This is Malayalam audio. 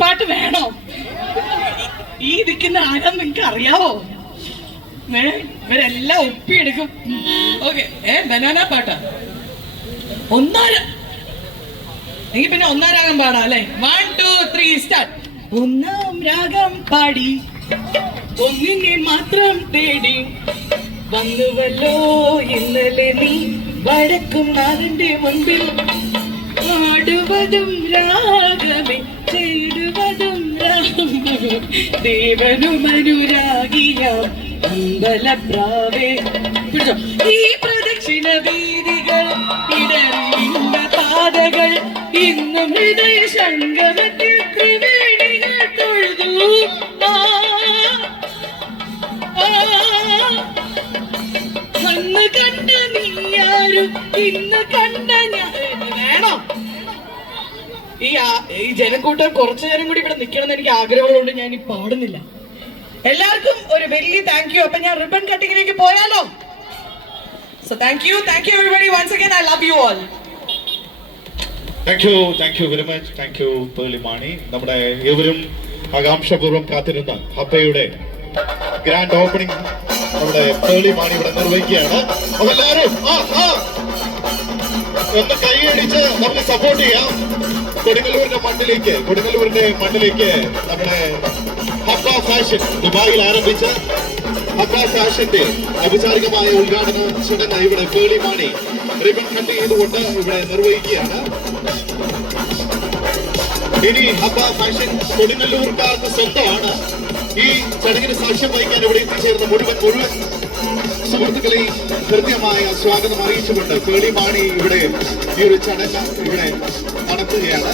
പാട്ട് വേണോ? ഈ ഇരിക്കുന്ന ആരാ നിങ്ങക്ക് അറിയാവോ? ഏ ഇവരെല്ലാം ഒപ്പിയെടുക്കും. ഓക്കെ. ഏ ബനാന പാട്ടാ. ഒന്നാര എങ്കിൽ പിന്നെ ഒന്നാം രാഗം പാടാം അല്ലേ? വൺ ടു ത്രീ സ്റ്റാർട്ട് ഒന്നാം രാഗം പാടി. ഒന്നിനെ മാത്രം തേടി. വന്നുവല്ലോ ഇന്നലെ നീ വടക്കും നാടിന്റെ മുൻപിൽ. ആടുവതും രാഗമേ ചേടുവതും രാഗമേ ദേവനും അനുരാഗിയാം അമ്പലപ്രാവേ. പിടിച്ചോ? ഈ പ്രദക്ഷിണ വീതികൾ ഇടറിയുന്ന പാതകൾ ഇന്നും ഹൃദയ സംഗമത്തിൽ ത്രിവേണികൾ തൊഴുതു. കണ്ട നീയാരും ഇന്ന് കണ്ട ഈ ഈ ജനക്കൂട്ടം കുറച്ചു നേരം കൂടി ഇവിടെ നിൽക്കണം എന്ന് എനിക്ക് ആഗ്രഹമുള്ളതുകൊണ്ട് ഞാൻ ഈ പാടുന്നില്ല. എല്ലാവർക്കും ഒരു വലിയ താങ്ക് യു അപ്പൊ ഞാൻ റിബൺ കട്ടിങ്ങിലേക്ക് പോയാലോ? So thank you thank you everybody once again I love you all thank you thank you very much thank you Pearle Maaney നമ്മുടെ ഏവരും ആകാംക്ഷപൂർവം കാത്തിരുന്ന ഹപ്പയുടെ ഗ്രാൻഡ് ഓപ്പണിംഗ് നമ്മുടെ പേളിമാണി ഇവിടെ നിർവഹിക്കുകയാണ്. എല്ലാവരും. ഒന്ന് കൈയടിച്ച് നമുക്ക് സപ്പോർട്ട് ചെയ്യാം. കൊടുങ്ങല്ലൂരിന്റെ മണ്ണിലേക്ക് കൊടുങ്ങല്ലൂരിന്റെ മണ്ണിലേക്ക് നമ്മുടെ ഹക്ക ഫാഷൻ ദുബായിൽ ആരംഭിച്ച ഹക്ക ഫാഷന്റെ ഔപചാരികമായ ഉദ്ഘാടന ചടങ്ങ് ഇവിടെ പേളിമാണി റിബൺ കട്ട് ചെയ്തുകൊണ്ട് ഇവിടെ നിർവഹിക്കുകയാണ്. ഇനി ഹബ്ബ ഫാഷൻ കൊടുങ്ങല്ലൂർക്കാർക്ക് സ്വന്തമാണ് ഈ ചടങ്ങിന് സാക്ഷ്യം വഹിക്കാൻ ഇവിടെ എത്തിച്ചേർന്ന മുഴുവൻ മുഴുവൻ സുഹൃത്തുക്കളെയും കൃത്യമായ സ്വാഗതം അറിയിച്ചുകൊണ്ട് പേളിമാണി ഇവിടെ ഈ ഒരു ചടങ്ങ് ഇവിടെ നടത്തുകയാണ്